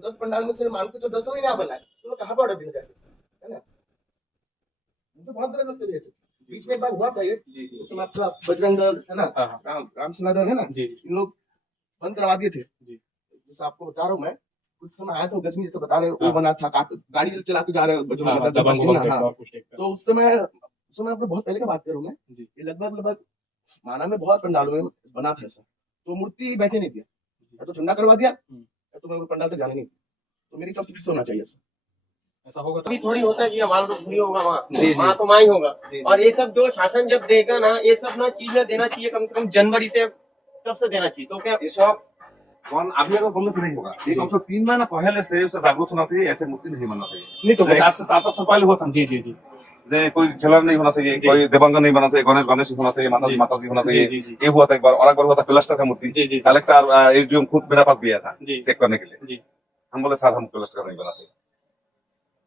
10 पंडाल में से मान के तो 10 ही ना बनाए, तो कहाँ पर ऑर्डर दिया जाए, है ना? मुझे बहुत गलत लगता है ऐसे। बीच में एक बार हुआ था ये, जी जी उस समय आपका बजरंग दल है ना, हाँ हाँ राम सेना दल है ना, जी जी इन लोग बंद करवा दिए थे। जी जैसे आपको बता रहा हूँ मैं, कुछ समय आया तो गजनी जैसे बता रहे वो हाँ। बना था, गाड़ी चला के जा रहे बजरंग हाँ हाँ, दल दबंग गणपति वबंग ना, टाइप का हाँ। और कुछ टाइप का। तो उस समय आपने बहुत पहले का बात कर रहा हूँ मैं, जी ये लगभग माना में बहुत पंडालों में बना था ऐसा, तो मूर्ति बैठे नहीं दिया, या तो ठंडा करवा दिया, या तो मैं पंडाल तक जाने नहीं दिया। तो मेरी सबसे फिक्स होना चाहिए ऐसा। ऐसा होगा तो अभी थोड़ी होता है कि हमारा तो फ्री होगा वहाँ, जी, जी। वहाँ तो माँ ही होगा। जी। और ये सब जो शासन जब देगा ना, ये सब ना चीजें देना चाहिए कम से कम जनवरी से तब से देना चाहिए। तो क्या এসব अभी अगर बोलने से नहीं होगा, ये कम से कम 3 महीना पहले से उसे जागरूक होना चाहिए, ऐसे मूर्ति नहीं बनना चाहिए। नहीं तो जैसे आज से 7-8 साल पहले हुआ था, जी जी जी जे कोई खिलौना नहीं होना चाहिए, जी। कोई देवांग नहीं बनना चाहिए, गणेश होना चाहिए, जी। माता जी होना जी, चाहिए। जी, जी। ये हुआ था एक बार, और एक बार हुआ था प्लास्टर का मूर्ति। जी, जी, जी। कलेक्टर एसडीएम खुद मेरे पास भी आया था जी। चेक करने के लिए। जी हम बोले सर हम प्लास्टर नहीं बनाते,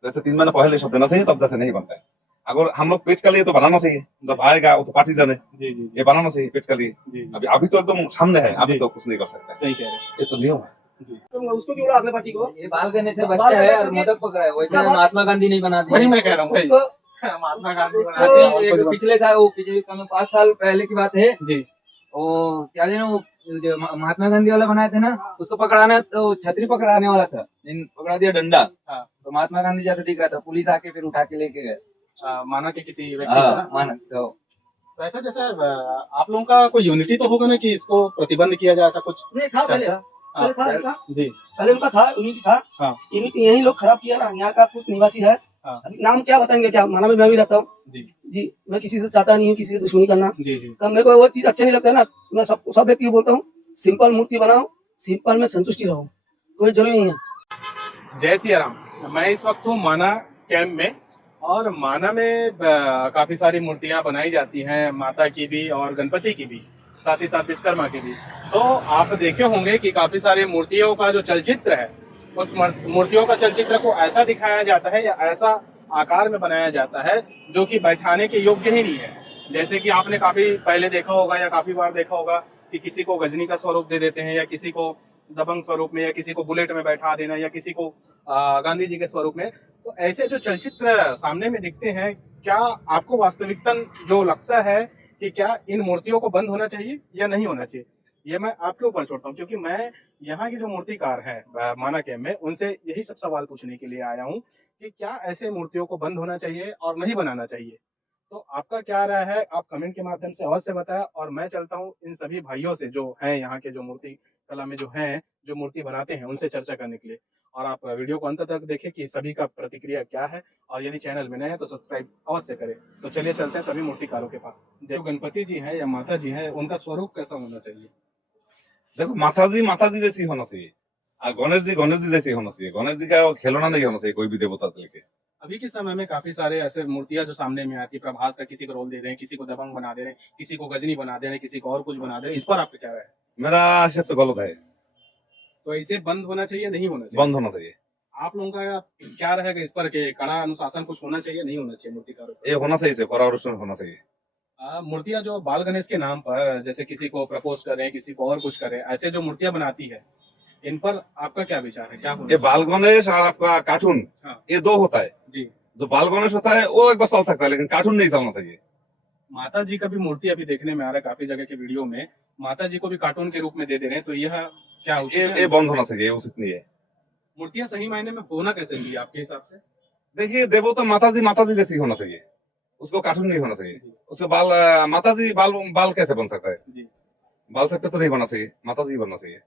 जैसे 3 महीना पहले सब देना चाहिए, तब जैसे नहीं बनता है। अगर हम लोग पेट के लिए तो बनाना चाहिए, जब आएगा वो तो पार्टी जाने, जी जी ये बनाना चाहिए पेट के लिए। जी जी अभी तो एकदम सामने है, अभी जी। तो कुछ नहीं कर सकते, सही कह रहे हैं ये तो नियम है। जी। तो उसको जोड़ा अगले पार्टी को, ये बाल गणेश से बाल बच्चा है गणेश और करके मोदक पकड़ा है, उसका वैसे बाद- महात्मा गांधी नहीं बना वही दिया। मैं कह रहा हूँ भाई। उसको महात्मा गांधी उसको- बना दिया, और एक कुछ पिछले था, वो पिछले 5 साल पहले की बात है, जी वो क्या देना, वो जो महात्मा गांधी वाला बनाए थे ना, उसको पकड़ाना तो छतरी पकड़ाने वाला था, लेकिन पकड़ा दिया डंडा। हाँ। तो महात्मा गांधी जैसा दिख रहा था, पुलिस आके फिर उठा के लेके गए। माना के किसी व्यक्ति को ना। हाँ माना तो तो ऐसा जैसे आप लोगों का कोई यूनिटी तो होगा ना कि इसको प्रतिबंध किया जाए, ऐसा कुछ नहीं था पहले, चर्चा? पहले था इनका, जी पहले उनका था, यूनिटी था, हाँ यूनिटी यही लोग खराब किया ना, यहाँ का कुछ निवासी है। हाँ अभी नाम क्या बताएंगे, क्या माना में मैं भी रहता हूँ जी जी, मैं किसी से चाहता नहीं हूँ किसी से दुश्मनी करना, जी जी तो मेरे को वो चीज अच्छा नहीं लगता है ना। मैं सब व्यक्ति को बोलता हूँ सिंपल मूर्ति बनाओ, सिंपल में संतुष्टि रहो, कोई जरूरी नहीं है। जय सिया राम। मैं इस वक्त हूँ माना कैंप में, और माना में काफी सारी मूर्तियां बनाई जाती हैं, माता की भी और गणपति की भी, साथ ही साथ विश्वकर्मा की भी। तो आप देखे होंगे कि काफी सारी मूर्तियों का जो चलचित्र है, उस मूर्तियों का चलचित्र को ऐसा दिखाया जाता है या ऐसा आकार में बनाया जाता है जो कि बैठाने के योग्य ही नहीं है। जैसे कि आपने काफी पहले देखा होगा या काफी बार देखा होगा कि किसी को गजनी का स्वरूप दे देते हैं, या किसी को दबंग स्वरूप में, या किसी को बुलेट में बैठा देना, या किसी को गांधी जी के स्वरूप में। तो ऐसे जो चलचित्र सामने में दिखते हैं, क्या आपको वास्तविकता जो लगता है कि क्या इन मूर्तियों को बंद होना चाहिए या नहीं होना चाहिए, ये मैं आपके ऊपर छोड़ता हूँ, क्योंकि मैं यहाँ के जो मूर्तिकार हैं माना कैंप में, उनसे यही सब सवाल पूछने के लिए आया हूँ कि क्या ऐसे मूर्तियों को बंद होना चाहिए और नहीं बनाना चाहिए। तो आपका क्या राय है, आप कमेंट के माध्यम से अवश्य बताएं। और मैं चलता हूँ इन सभी भाइयों से जो हैं यहाँ के, जो मूर्ति कला में जो हैं, जो मूर्ति बनाते हैं, उनसे चर्चा करने के लिए। और आप वीडियो को अंत तक देखें कि सभी का प्रतिक्रिया क्या है, और यदि चैनल में नए हैं तो सब्सक्राइब अवश्य करें। तो चलिए चलते हैं सभी मूर्तिकारों के पास। जो गणपति जी है या माता जी है, उनका स्वरूप कैसा होना चाहिए? देखो माता जी जैसी होना चाहिए, और गणेश जी जैसी होना चाहिए। गणेश जी का खिलौना नहीं होना चाहिए कोई भी देवता लेके। अभी के समय में काफी सारे ऐसे मूर्तियां जो सामने में आती है, प्रभास का किसी को रोल दे रहे हैं, किसी को दबंग बना दे रहे हैं, किसी को गजनी बना दे रहे हैं, किसी को और कुछ बना दे रहे हैं, इस पर आपका क्या राय है? मेरा हिसाब से गलत है, तो इसे बंद होना चाहिए, नहीं होना चाहिए? बंद होना चाहिए। आप लोगों का क्या रहेगा इस पर कि कड़ा अनुशासन कुछ होना चाहिए, नहीं होना चाहिए मूर्तिकारों पर? ये होना चाहिए, से कड़ा अनुष्ठान होना चाहिए। मूर्तियां जो बाल गणेश के नाम पर, जैसे किसी को प्रपोज करें, किसी को और कुछ करें, ऐसे जो मूर्तियां बनाती है, इन पर आपका क्या विचार है, क्या होना ये चाहिए? बाल गणेश और आपका कार्टून, हाँ। ये दो होता है। जी। जो बाल गणेश होता है वो एक बार चल सकता है, लेकिन कार्टून नहीं चलना चाहिए। माता जी का भी मूर्ति अभी देखने में आ रहा है काफी जगह के वीडियो में, माता जी को भी कार्टून के रूप में दे रहे हैं, तो यह क्या उचित ये है? बंद होना चाहिए, उचित नहीं है। मूर्तियां सही मायने में होना कैसे चाहिए आपके हिसाब से? देखिए देवो तो माता जी जैसी होना चाहिए, उसको कार्टून नहीं होना चाहिए। उसके बाल माता जी बाल कैसे बन सकता है? जी। बाल सब पे तो नहीं बनना चाहिए, माता जी बनना चाहिए।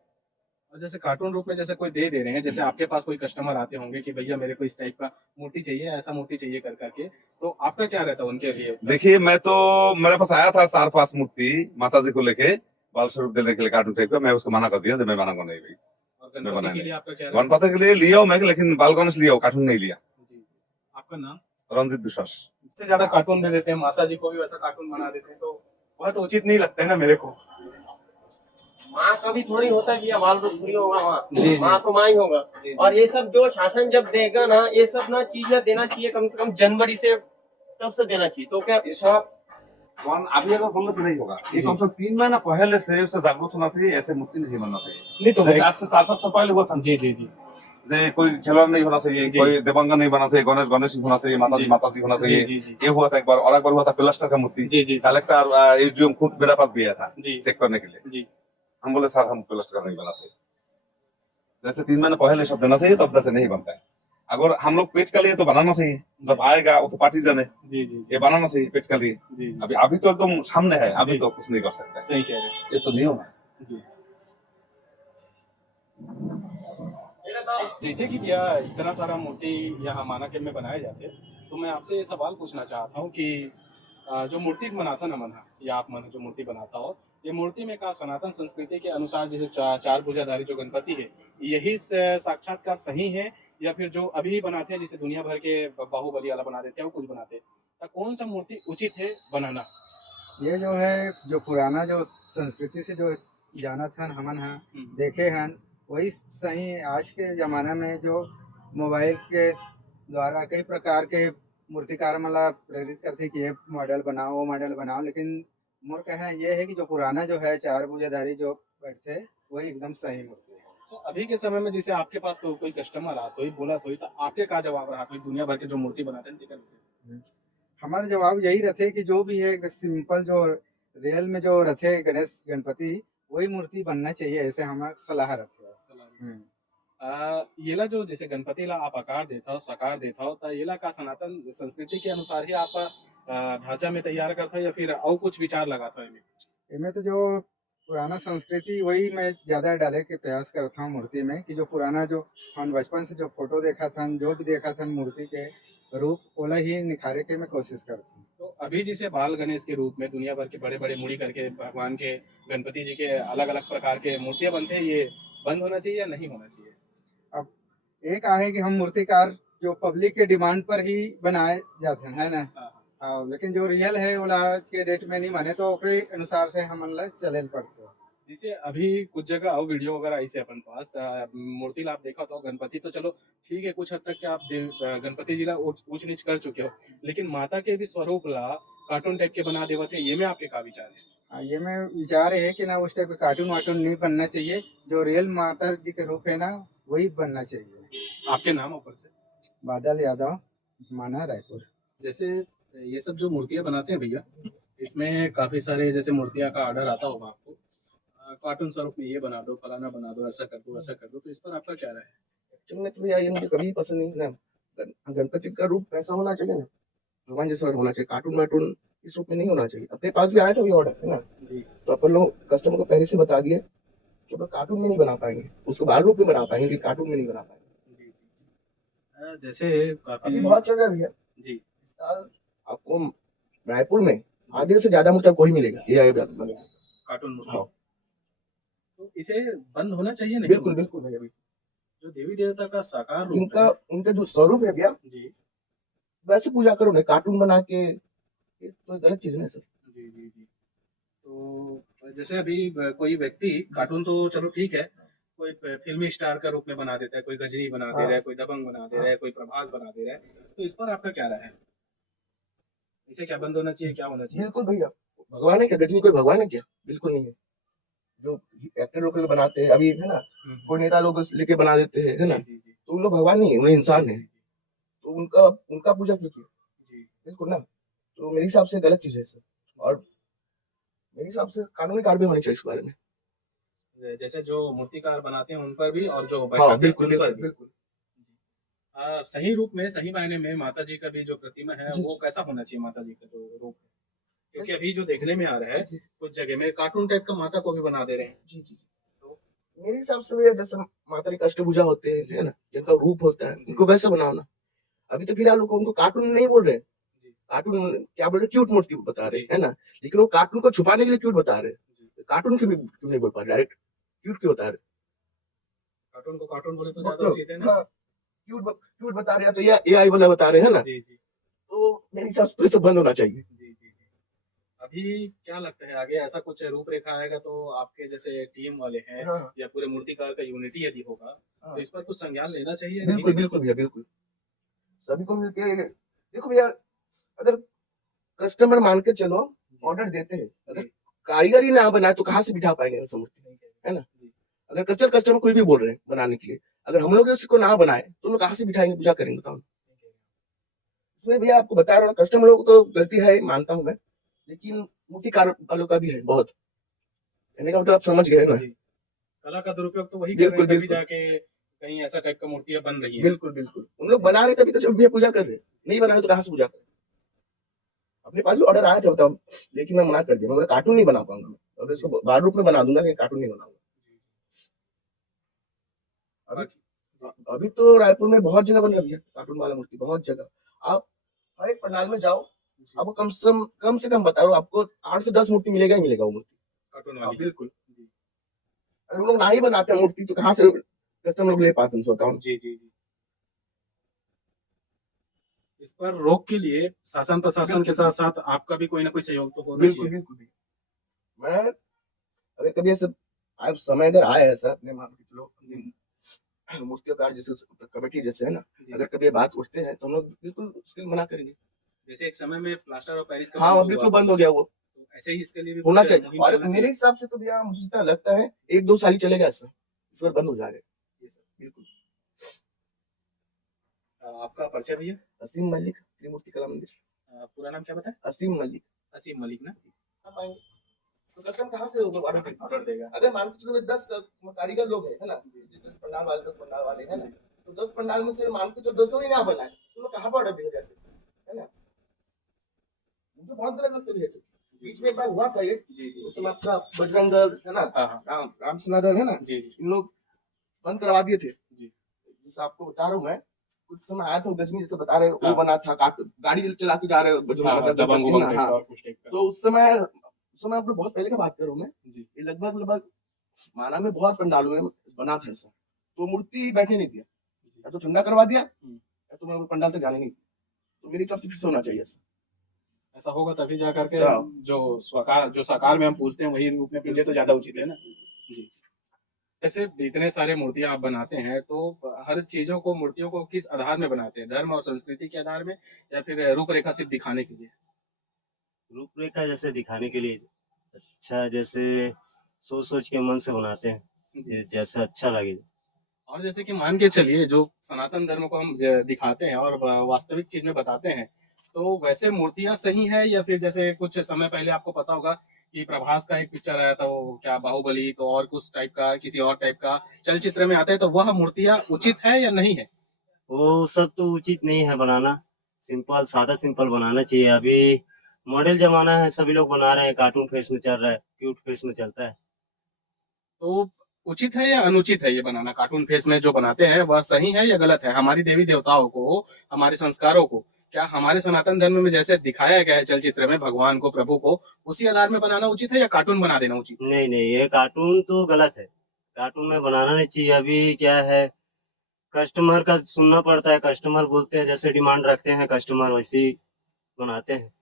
और जैसे कार्टून रूप में जैसे कोई दे रहे हैं, जैसे आपके पास कोई कस्टमर आते होंगे कि भैया मेरे को इस टाइप का मूर्ति चाहिए, ऐसा मूर्ति चाहिए कर करके, तो आपका क्या रहता है उनके लिए? देखिए मैं तो, मेरे पास आया था 4-5 मूर्ति माता जी को लेके बाल स्वरूप देने के लिए कार्टून टाइप का, मैं उसको मना कर दिया, मैं मना नहीं भाई। और मैं गणपति बना के नहीं। लिए आपका क्या रहता है? गणपति के लिए लिया मैं, लेकिन बाल गणेश लिया, कार्टून नहीं लिया। जी। आपका नाम? रंजित विश्वास। इससे ज्यादा कार्टून दे देते हैं, माता जी को भी वैसा कार्टून बना देते हैं, तो बहुत उचित नहीं लगता है ना मेरे को। माँ का भी थोड़ी होता है कि हमारा तो फ्री होगा वहाँ, जी, जी। माँ तो माँ ही होगा। जी, जी। और ये सब जो शासन जब देगा ना, ये सब ना चीजें देना चाहिए कम से कम जनवरी से तब से देना चाहिए। तो क्या ये सब अभी अगर बोलने से नहीं होगा, ये कम से कम 3 महीना पहले से उसे जागरूक होना चाहिए, ऐसे मूर्ति नहीं बनना चाहिए। नहीं तो जैसे आज से 7-8 साल पहले हुआ था, जी जी जी যে कोई खिलौना नहीं होना चाहिए, जी। कोई देवांगन नहीं बना चाहिए, गणेश गणेश ही होना चाहिए, जी। माता जी होना जी चाहिए। जी जी ये हुआ था एक बार, और एक बार हुआ था प्लास्टर का मूर्ति। जी जी कलेक्टर एसडीएम खुद मेरे पास भी आया था जी चेक करने के लिए। जी हम बोले सर हम प्लास्टर नहीं बनाते, जैसे 3 महीने पहले सब देना चाहिए, तब जैसे नहीं बनता है। अगर हम लोग पेट के लिए तो बनाना चाहिए, जब आएगा वो तो पार्टी जाने, जी जी ये बनाना चाहिए पेट के लिए। जी जी अभी अभी तो एकदम सामने है, अभी जी। तो कुछ नहीं कर सकते, सही कह रहे हैं ये तो नियम है। जी। जैसे कि भैया इतना सारा मूर्ति यहाँ मानाकेम में बनाए जाते हैं, तो मैं आपसे ये सवाल पूछना चाहता हूँ कि जो मूर्ति बनाता ना मना या आप मन जो मूर्ति बनाता हो, ये मूर्ति में का सनातन संस्कृति के अनुसार जैसे चार भुजाधारी जो गणपति है, यही साक्षात्कार सही है, या फिर जो अभी बनाते हैं जैसे दुनिया भर के बाहुबली वाला बना देते हैं वो कुछ बनाते हैं, तो कौन सा मूर्ति उचित है बनाना? ये जो है जो पुराना जो संस्कृति से जो जाना था हमन हैं देखे हैं वही सही। आज के ज़माना में जो मोबाइल के द्वारा कई प्रकार के मूर्तिकार मला प्रेरित करते कि ये मॉडल बनाओ वो मॉडल बनाओ, लेकिन मोर कहना ये है कि जो पुराना जो है चार भुजाधारी जो बैठते वही एकदम सही मूर्ति है। तो अभी के समय में जैसे आपके पास कोई कस्टमर आता हो बोला तो आपके का जवाब रहा तो दुनिया भर के जो मूर्ति बनाते हैं ठीक है? हमारा जवाब यही रहते कि जो भी है एक सिंपल जो रियल में जो रथे गणेश गणपति वही मूर्ति बनना चाहिए, ऐसे हमारा सलाह रहती है। येला जो जैसे गणपति ला आप आकार देता हो साकार देता हो तो येला का सनातन संस्कृति के अनुसार ही आप ढांचा में तैयार करता हो या फिर और कुछ विचार लगाता है? इनमें तो जो पुराना संस्कृति वही मैं ज्यादा डाले के प्रयास करता हूँ मूर्ति में, कि जो पुराना जो हम बचपन से जो फोटो देखा था जो भी देखा था मूर्ति के रूप ओला ही निखारे के मैं कोशिश करता हूँ। तो अभी जैसे बाल गणेश के रूप में दुनिया भर के बड़े बड़े मुड़ी करके भगवान के गणपति जी के अलग अलग प्रकार के मूर्तियां बनते हैं, ये बंद होना चाहिए या नहीं होना चाहिए? अब एक आहे कि हम मूर्तिकार जो पब्लिक के डिमांड पर ही बनाए जाते हैं, है ना। हाँ, लेकिन जो रियल है वो आज के डेट में नहीं माने तो ओकरे अनुसार से हम चले पड़ते हैं। जैसे अभी कुछ जगह और वीडियो वगैरह ऐसे अपन पास मूर्ति ला आप देखा तो गणपति तो चलो ठीक है कुछ हद तक के आप गणपति जी ला ऊंच नीच कर चुके हो, लेकिन माता के भी स्वरूप ला कार्टून टाइप के बना देवत है, ये में आपके का विचार है? हाँ, ये मैं विचार है कि ना उस टाइप का कार्टून वार्टून नहीं बनना चाहिए, जो रियल माता जी के रूप है ना वही बनना चाहिए। आपके नाम ऊपर से? बादल यादव, माना, रायपुर। जैसे ये सब जो मूर्तियां बनाते हैं भैया, इसमें काफी सारे जैसे मूर्तियां का ऑर्डर आता होगा आपको, कार्टून स्वरूप में ये बना दो फलाना बना दो ऐसा कर दो ऐसा कर दो, तो इस पर आपका क्या राय है? एक्चुअली में तो भैया ये मुझे कभी पसंद नहीं ना। गणपति का रूप ऐसा होना चाहिए ना, भगवान जैसा होना चाहिए, कार्टून वार्टून इस रूप में नहीं होना चाहिए। अपने पास भी आया था भी ऑर्डर है ना, जी तो अपन लोग कस्टमर को पहले से बता दिए कि अपन कार्टून में नहीं बना पाएंगे, उसको बाहर रूप में बना पाएंगे, कि कार्टून में नहीं बना पाएंगे। जी जैसे अभी काफी बहुत चल रहा है भैया जी इस साल। आपको रायपुर में आधे से ज्यादा मूर्ति कोई मिलेगा ये है कार्टून मूर्ति, हाँ तो इसे बंद होना चाहिए नहीं? बिल्कुल बिल्कुल भैया बिल्कुल। जो देवी देवता का साकार रूप उनका है उनका जो स्वरूप है भैया जी वैसे पूजा करो ना, कार्टून बना के ये तो गलत चीज है ना सर। जी जी जी। तो जैसे अभी कोई व्यक्ति कार्टून तो चलो ठीक है, कोई फिल्मी स्टार का रूप में बना देता है, कोई गजनी बना दे रहा है, कोई दबंग बना दे रहा है, कोई प्रभास बना दे रहा है, तो इस पर आपका क्या राय है? इसे क्या बंद होना चाहिए, क्या होना चाहिए? बिल्कुल भैया, भगवान है क्या? गजनी कोई भगवान है क्या? बिल्कुल नहीं है। जो एक्टर लोग बनाते हैं अभी है ना, कोई नेता लोग लेके बना देते हैं है ना, जी जी तो उन लोग भगवान नहीं है, उन्हें इंसान है, तो उनका उनका पूजा क्यों की? जी बिल्कुल ना। तो मेरे हिसाब से गलत चीज है सर, और मेरे हिसाब से कानूनी कार्रवाई होनी चाहिए इस बारे में। जैसे जो मूर्तिकार बनाते हैं उन पर भी और जो हाँ बैठाते हैं बिल्कुल उन पर बिल्कुल भी। बिल्कुल। सही रूप में सही मायने में माता जी का भी जो प्रतिमा है जी, वो जी। कैसा होना चाहिए माता जी का जो रूप है? क्योंकि अभी जो देखने में आ रहा है जी। कुछ जगह में कार्टून टाइप का माता को भी बना दे रहे हैं। जी जी। तो मेरे हिसाब से भैया जैसे माता की अष्टभुजा होते हैं है ना, जिनका रूप होता है उनको वैसा बनाओ ना। अभी तो फिलहाल लोग उनको कार्टून नहीं बोल रहे, कार्टून क्या बोल रहे, क्यूट मूर्ति बता रहे है ना, लेकिन वो कार्टून को छुपाने के लिए क्यूट बता रहे। कार्टून क्यों नहीं बोल पा रहे, डायरेक्ट क्यूट क्यों बता रहे? कार्टून को कार्टून बोले तो ज्यादा उचित है ना? हाँ, क्यूट बता रहे हैं तो या एआई वाला बता रहे हैं ना, जी जी तो मेरे हिसाब से तो ये सब बंद होना चाहिए। जी जी। अभी क्या लगता है आगे ऐसा कुछ रूपरेखा आएगा तो आपके जैसे टीम वाले हैं हाँ या पूरे मूर्तिकार का यूनिटी यदि होगा हाँ। तो इस पर कुछ संज्ञान लेना चाहिए? बिल्कुल बिल्कुल भैया बिल्कुल, सभी को मिलके देखो भैया, अगर कस्टमर मान के चलो ऑर्डर देते हैं, अगर कारीगर ही ना बनाए तो कहाँ से बिठा पाएंगे ऐसा मूर्ति, है ना। अगर कस्टमर कोई भी बोल रहे हैं बनाने के लिए, अगर हम लोग इसको ना बनाए तो लोग कहाँ से बिठाएंगे, पूजा करेंगे, बताओ। इसमें भैया आपको बता रहा हूँ, कस्टमर लोग तो गलती है, मानता हूँ मैं, लेकिन मूर्तिकार वालों का भी है बहुत। कहने का मतलब आप समझ गए ना। जी। कला का दुरुपयोग तो वही कर बिल्कुल, रहे हैं, तभी बिल्कुल। जाके कहीं ऐसा टाइप का मूर्तियां बन रही हैं। बिल्कुल बिल्कुल, उन लोग बना रहे तभी तो जब भैया पूजा कर रहे, नहीं बना रहे तो कहाँ से पूजा करें। अपने पास भी ऑर्डर आया था बताओ, लेकिन मैं मना कर दिया, मैं कार्टून नहीं बना पाऊंगा, अगर इसको बार रूप में बना दूंगा, लेकिन कार्टून नहीं बनाऊंगा। अभी अभी तो रायपुर में बहुत जगह बन रही है कार्टून वाला मूर्ति, बहुत जगह। आप हर एक पंडाल में जाओ, आपको कम से कम बता रहा हूँ, आपको 8 से 10 मूर्ति मिलेगा ही मिलेगा वो मूर्ति। कार्टून हाँ, वाली। बिल्कुल। अगर वो लोग ना ही बनाते हैं मूर्ति तो कहाँ से कस्टमर लोग ले पाते हैं, बताओ। जी जी जी। इस पर रोक के लिए शासन प्रशासन के साथ साथ आपका भी कोई ना कोई सहयोग तो होना बिल्कुल चाहिए। बिल्कुल। मैं अगर कभी ऐसे आप समय अगर आए ऐसा अपने मान के चलो मूर्तिकार जैसे कमेटी जैसे है ना, अगर कभी ये बात उठते हैं तो हम लोग बिल्कुल उसके मना करेंगे। जैसे एक समय में प्लास्टर ऑफ पेरिस का हाँ, बंद बिल्कुल हुआ, बंद हो गया वो, तो ऐसे ही इसके लिए भी होना कुछ चाहिए। मुहिम और चलना मेरे चाहिए। हिसाब से तो भैया मुझे जितना लगता है 1-2 साल ही चलेगा ऐसा, इस बार बंद हो जाएगा। ये सब। बिल्कुल। आपका परिचय भैया? असीम मलिक, त्रिमूर्ति कला मंदिर। पूरा नाम क्या बताया? असीम मलिक। असीम मलिक ना? आप आएंगे तो कस्टमर कहाँ से ऑर्डर देगा? अगर मान के चलो 10 कारीगर लोग हैं, है ना, 10 पंडाल वाले है ना, तो 10 पंडाल में से मान के चलो 10 ही ना बनाए, तो लोग कहाँ पर ऑर्डर देंगे जाके, है ना। मुझे बहुत गलत लगता है ये। बीच में एक बार हुआ था ये, जी जी। उस समय आपका बजरंग दल है ना, हाँ हाँ। राम सेना दल है ना, जी जी इन लोग बंद करवा दिए थे। जी। जैसे आपको बता रहा हूँ मैं, कुछ समय आया था गजनी जैसे बता रहे हो, हाँ। वो बना था, गाड़ी चला के जा रहे हो बजरंग हाँ, मतलब दबंग गणपति, उबंग है ना, टाइप का हाँ। और कुछ टाइप का। तो उस समय आप लोग बहुत पहले का बात कर रहा हूँ मैं, जी। ये लगभग माना में बहुत पंडालों में बना था ऐसा, तो मूर्ति बैठने नहीं दिया, या तो ठंडा करवा दिया, या तो मैं पंडाल तक जाने नहीं दिया। तो मेरे हिसाब से फिर से होना चाहिए ऐसा। ऐसा होगा तभी जा करके हाँ। जो साकार में हम पूछते हैं वही रूप में पूजे तो ज्यादा उचित है ना। जी। जैसे इतने सारे मूर्तियां आप बनाते हैं, तो हर चीजों को, मूर्तियों को किस आधार में बनाते हैं? धर्म और संस्कृति के आधार में, या फिर रूपरेखा सिर्फ दिखाने के लिए? रूपरेखा जैसे दिखाने के लिए, अच्छा जैसे सोच के मन से बनाते हैं, जैसा अच्छा लगे। और जैसे कि मान के चलिए, जो सनातन धर्म को हम दिखाते हैं और वास्तविक चीज में बताते हैं, तो वैसे मूर्तियां सही है, या फिर जैसे कुछ समय पहले आपको पता होगा कि प्रभास का एक पिक्चर आया था, वो क्या बाहुबली, तो और कुछ टाइप का, किसी और टाइप का चलचित्र में आता है, तो वह मूर्तियां उचित है या नहीं है? वो सब तो उचित नहीं है बनाना, सिंपल सादा सिंपल बनाना चाहिए। अभी मॉडल जमाना है, सभी लोग बना रहे हैं, कार्टून फेस में चल रहा है, क्यूट फेस में चलता है। तो उचित है या अनुचित है ये बनाना? कार्टून फेस में जो बनाते हैं वह सही है या गलत है? हमारी देवी देवताओं को, हमारे संस्कारों को, क्या हमारे सनातन धर्म में जैसे दिखाया गया है चलचित्र में भगवान को, प्रभु को, उसी आधार में बनाना उचित है, या कार्टून बना देना उचित? नहीं नहीं, ये कार्टून तो गलत है, कार्टून में बनाना नहीं चाहिए। अभी क्या है, कस्टमर का सुनना पड़ता है, कस्टमर बोलते हैं, जैसे डिमांड रखते हैं कस्टमर वैसे ही बनाते हैं।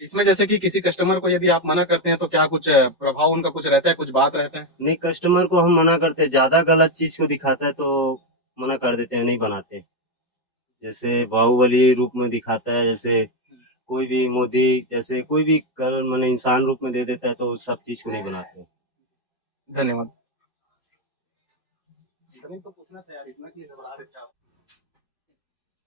इसमें जैसे कि किसी कस्टमर को यदि आप मना करते हैं तो क्या कुछ प्रभाव उनका कुछ रहता है, कुछ बात रहता है? नहीं, कस्टमर को हम मना करते हैं, ज्यादा गलत चीज को दिखाता है तो मना कर देते हैं, नहीं बनाते। जैसे बाहुबली रूप में दिखाता है, जैसे कोई भी मोदी, जैसे कोई भी मैंने इंसान रूप में दे देता है, तो सब चीज को नहीं बनाते। धन्यवाद। तो पूछना था यार, इतना कि घबरा रहे थे आप।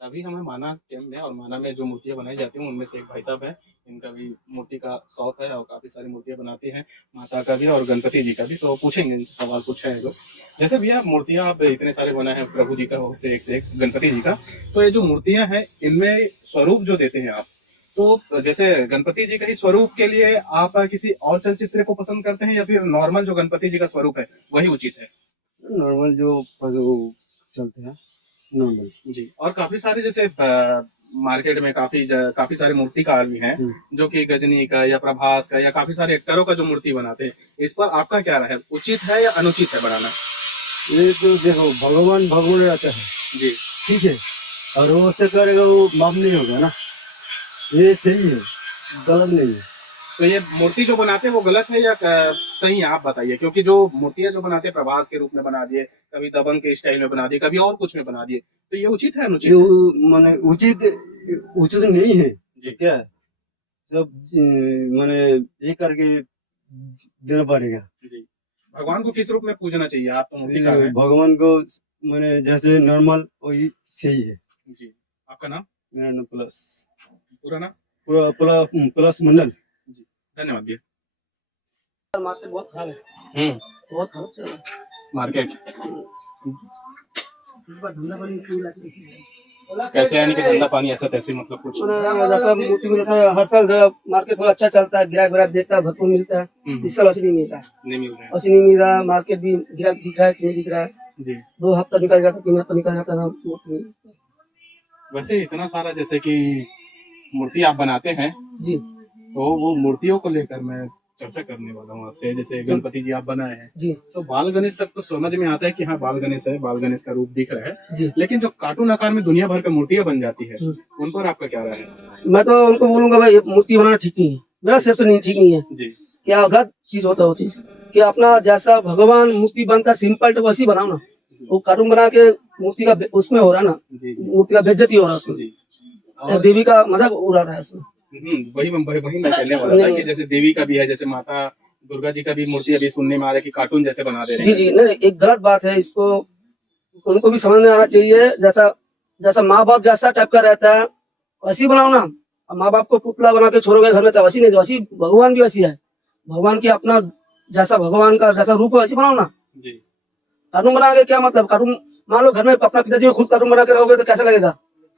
अभी हमें माना कैंप में, और माना में जो मूर्तियां बनाई जाती हैं उनमें से एक भाई साहब हैं, इनका भी मूर्ति का शौक है और काफी सारी मूर्तियां बनाती हैं, माता का भी और गणपति जी का भी। तो पूछेंगे इनसे सवाल कुछ है जो, जैसे भैया मूर्तियां आप इतने सारे बनाए हैं प्रभु जी का से एक गणपति जी का, तो ये जो मूर्तियां हैं इनमें स्वरूप जो देते हैं आप, तो जैसे गणपति जी का ही स्वरूप के लिए आप किसी और चलचित्र को पसंद करते हैं, या फिर नॉर्मल जो गणपति जी का स्वरूप है वही उचित है? नॉर्मल जो चलते हैं नॉर्मल। जी। और काफी सारे जैसे मार्केट में काफी सारे मूर्तिकार भी हैं जो कि गजनी का या प्रभास का या काफी सारे एक्टरों का जो मूर्ति बनाते हैं, इस पर आपका क्या राय है? उचित है या अनुचित है बनाना? ये तो देखो, भगवान रहता है जी। ठीक है, और वो से करेगा वो माफ नहीं होगा ना, ये सही है, गलत नहीं है। तो ये मूर्ति जो बनाते हैं वो गलत है या सही है, आप बताइए। क्योंकि जो मूर्तियां जो बनाते हैं प्रभास के रूप में बना दिए, कभी दबंग के स्टाइल में बना दिए, कभी और कुछ में बना दिए, तो ये उचित है अनुचित ये है? माने उचित नहीं है जी। क्या, सब माने ये करके देना पड़ेगा। जी। भगवान को किस रूप में पूजना चाहिए? आप तो मूर्तिकार हैं। भगवान को मैंने जैसे नॉर्मल वही सही है। जी, आपका नाम? मेरा नाम प्लस पूरा नाम? प्लस मंडल। धन्यवाद भैया। मार्केट बहुत खराब है, हम्म, बहुत खराब चल रहा है। मार्केट कैसे, यानी कि धंधा पानी ऐसा तैसे, मतलब कुछ? जैसा मूर्ति में जैसा हर साल जो मार्केट थोड़ा अच्छा चलता है, ग्राहक ग्राहक देखता है, भरपूर मिलता है। इस साल ऐसे नहीं मिल रहा है, नहीं मिल रहा है। ऐसे नहीं मिल रहा है। मार्केट भी ग्राहक दिख रहा है कि नहीं दिख रहा है। जी, 2 हफ्ता निकल जाता है, 3 हफ्ता निकल जाता है ना मूर्ति। वैसे इतना सारा जैसे कि मूर्ति आप बनाते हैं, जी तो वो मूर्तियों को लेकर मैं चर्चा करने वाला हूँ आपसे। जैसे गणपति जी आप बनाए हैं, जी तो बाल गणेश तक तो समझ में आता है कि हाँ बाल गणेश है, बाल गणेश का रूप दिख रहा है, जी। लेकिन जो कार्टून आकार में दुनिया भर की मूर्तियां बन जाती है, उन पर आपका क्या राय है? मैं तो उनको बोलूंगा भाई, ये मूर्ति बनाना ठीक नहीं है, मेरा सिर्फ तो नहीं ठीक नहीं है। जी, क्या गलत चीज होता है वो चीज, कि अपना जैसा भगवान मूर्ति बनता है सिंपल तो वैसी बनाओ ना। वो कार्टून बना के मूर्ति का उसमें हो रहा है ना, जी, जी, मूर्ति का बेइज्जती हो रहा है उसमें, जी। देवी का मजाक उड़ा रहा है उसमें। वही मैं कहने वाला था कि जैसे देवी का भी है, जैसे माता दुर्गा जी का भी मूर्ति अभी सुनने में आ रहा है कि कार्टून जैसे बना दे रहे जी हैं। जी, नहीं एक गलत बात है, इसको उनको भी समझ में आना चाहिए। जैसा जैसा माँ बाप जैसा टाइप का रहता है वैसी बनाओ ना। माँ बाप को पुतला बना के छोड़ोगे घर में तो वैसी नहीं, वैसी भगवान भी वैसी है। भगवान की अपना जैसा भगवान का जैसा रूप है वैसी बनाओ ना। जी, कार्टून बना के क्या मतलब, कार्टून मान लो घर में अपना पिताजी को खुद कार्टून बना के रहोगे तो कैसा लगेगा?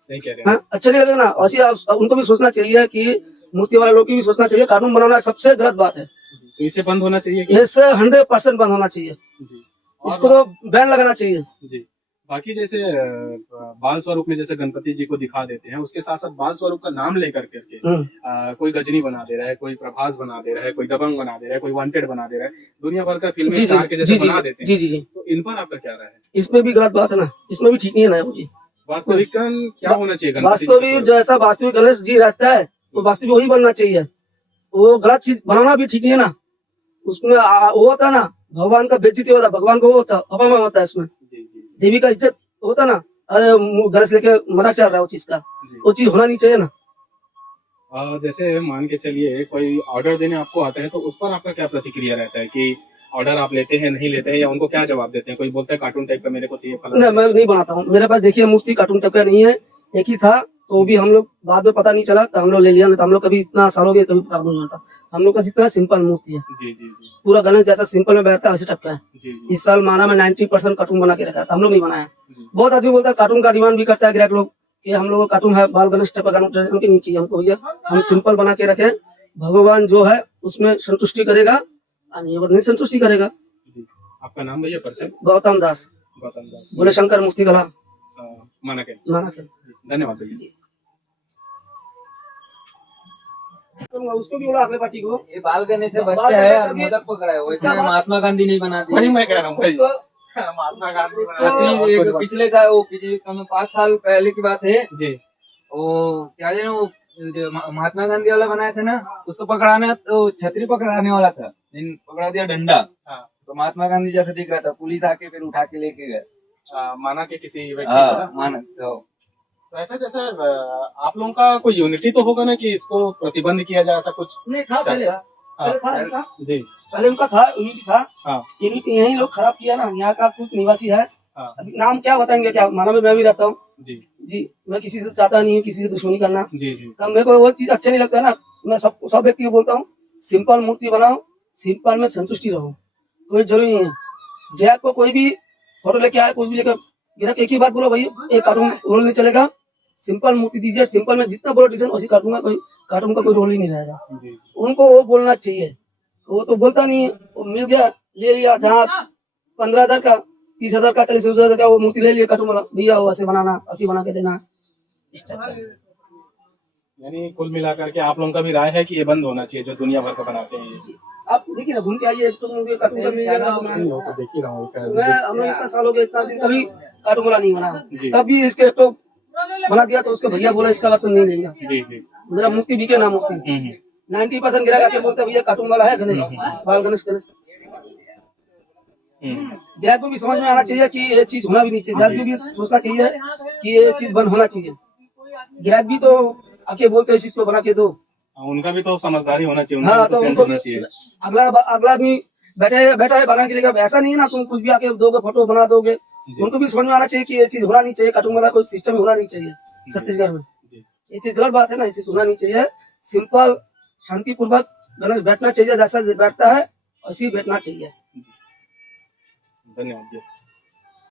सही कह रहे हैं। हाँ, अच्छा नहीं लगेगा ना। वैसे उनको भी सोचना चाहिए कि मूर्ति वाले लोग की भी सोचना चाहिए, कार्टून बनाना सबसे गलत बात है। तो इससे बंद होना चाहिए कि? इससे 100% बंद होना चाहिए, जी, इसको तो बैन लगाना चाहिए। जी। बाकी जैसे बाल स्वरूप में जैसे गणपति जी को दिखा देते हैं, उसके साथ साथ बाल स्वरूप का नाम लेकर करके कोई गजनी बना दे रहा है, कोई प्रभास बना दे रहा है, कोई दबंग बना दे रहा है, कोई वांटेड बना दे रहा है, दुनिया भर का फिल्म जी जी स्टार के जी जैसे जी बना देते हैं। जी जी जी, तो इन पर आपका क्या राय है? इसमें भी गलत बात है ना, इसमें भी ठीक नहीं है ना जी। वास्तविक क्या होना चाहिए गणपति जी का वास्तविक स्वरूप? जैसा वास्तविक गणेश जी रहता है तो वास्तविक वही बनना चाहिए। वो गलत चीज बनाना भी ठीक नहीं है ना। उसमें वो होता है ना, भगवान का बेइज्जती होता है, भगवान को वो होता है अपमान होता है उसमें, जी, जी, देवी का इज्जत होता है ना। अरे गणेश लेके मजाक चल रहा है वो चीज का, जी। वो चीज होना नहीं चाहिए ना। जैसे मान के चलिए कोई ऑर्डर देने आपको आता है, तो उस पर आपका क्या प्रतिक्रिया रहता है कि ऑर्डर आप लेते हैं, नहीं लेते हैं, या उनको क्या जवाब देते हैं? कोई बोलता है कार्टून टाइप का मेरे को चाहिए, फलाना नहीं, मैं नहीं बनाता हूँ। मेरे पास देखिए मूर्ति कार्टून टाइप का नहीं है, एक ही था, तो भी हम लोग बाद में पता नहीं चला तो हम लोग ले लिया। नहीं तो हम लोग कभी इतना सालों के कभी कार्टून नहीं बनता। हम लोग का जितना सिंपल मूर्ति है, जी, जी, जी, पूरा गणेश जैसा सिंपल में बैठता है वैसे टाइप का है। जी, जी, इस साल माना में 90% कार्टून बना के रखा है, हम लोग नहीं बनाया। जी। बहुत आदमी बोलता है कार्टून का डिमांड भी करता है ग्राहक लोग कि हम लोग कार्टून है, बाल गणेश टाइप का कार्टून उनके नीचे हमको भैया हम सिंपल बना के रखे। भगवान जो है उसमें संतुष्टि करेगा, नहीं संतुष्टि करेगा। जी। आपका नाम भैया परिचय? गौतम दास, गौतम दास, बोले शंकर मूर्ति कला माना के। माना के। धन्यवाद भैया। उसको भी बोला अगले पार्टी को, ये बाल गणेश से बाल बच्चा गणेश है और कभी- मोदक पकड़ा है, उसका वैसे बाद- महात्मा गांधी नहीं बना दी। वही मैं कह रहा हूँ भाई। उसको महात्मा गांधी छतरी एक पिछले था, वो पिछले 5 साल पहले की बात है। जी, वो क्या है ना, वो जो महात्मा गांधी वाला बनाया था ना, उसको पकड़ाना तो छतरी पकड़ाने वाला था, लेकिन पकड़ा दिया डंडा। हाँ। तो महात्मा गांधी जैसा दिख रहा था, पुलिस आके फिर उठा के लेके गए। माना के किसी व्यक्ति हाँ को ना? माना तो तो ऐसा जैसे आप लोगों का कोई यूनिटी तो होगा ना कि इसको प्रतिबंध किया जाए, ऐसा कुछ? नहीं था पहले, चर्चा? पहले था इनका, जी, पहले उनका था, यूनिटी था। हाँ, यूनिटी यही लोग खराब किया ना, यहाँ का कुछ निवासी है। हाँ, अभी नाम क्या बताएंगे, क्या माना में मैं भी रहता हूँ जी, जी। मैं किसी से चाहता नहीं हूँ किसी से दुश्मनी करना, जी, जी, तो मेरे को वो चीज अच्छा नहीं लगता है ना। मैं सब व्यक्ति को बोलता हूँ सिंपल मूर्ति बनाओ, सिंपल में संतुष्टि रहो, कोई जरूरी नहीं है। ग्राहक को कोई भी फोटो लेके आए, कुछ भी लेकर, ग्राहक एक ही बात बोलो, भाई एक कार्टून रोल नहीं चलेगा, सिंपल मूर्ति दीजिए। सिंपल में जितना बड़ा डिजाइन वैसी कर दूंगा, कोई कार्टून का कोई रोल ही नहीं रहेगा। जी। उनको वो बोलना चाहिए, वो तो बोलता नहीं है। वो मिल गया ले लिया, जहाँ 15,000 का, 30,000 का, 40,000 का वो मूर्ति ले लिया, कार्टून वाला भैया वैसे बनाना, ऐसे बना के देना, इस टाइप का। यानी कुल मिलाकर के आप लोगों का भी राय है कि ये बंद होना चाहिए जो दुनिया भर का बनाते हैं ये? आप देखिए ना, घूम के आइए, तो मुझे कार्टून का मिल जाएगा। नहीं, वो तो देख ही रहा हूँ। मैं हम लोग इतना साल हो गया, इतना दिन कभी कार्टून वाला नहीं बना। जी। कभी इसके एक तो बना दिया तो उसके भैया बोला इसका बात तो नहीं लेंगे। जी, जी, मेरा मूर्ति बिके ना मूर्ति, 90% गिरा के बोलते भैया कार्टून वाला है गणेश, बाल गणेश गणेश। ग्राहक को भी समझ में आना चाहिए कि ये चीज होना भी नहीं चाहिए। ग्राहक को भी सोचना चाहिए कि ये चीज बंद होना चाहिए। ग्राहक भी तो आके बोलते इस चीज को बना के दो। उनका भी तो समझदारी होना चाहिए, उनका हाँ, भी तो तो सेंस उनको होना भी चाहिए। अगला आदमी बैठा है बना के लेकर, ऐसा नहीं है ना तुम कुछ भी आके दोगे, फोटो बना दोगे, जी। उनको भी समझ में आना चाहिए कि ये चीज होना नहीं चाहिए, कार्टून वाला कोई सिस्टम होना नहीं चाहिए छत्तीसगढ़ में। जी। ये चीज गलत बात है ना, ये चीज होना नहीं चाहिए। सिंपल शांतिपूर्वक गणेश बैठना चाहिए, जैसा बैठता है वैसे ही बैठना चाहिए। धन्यवाद जी।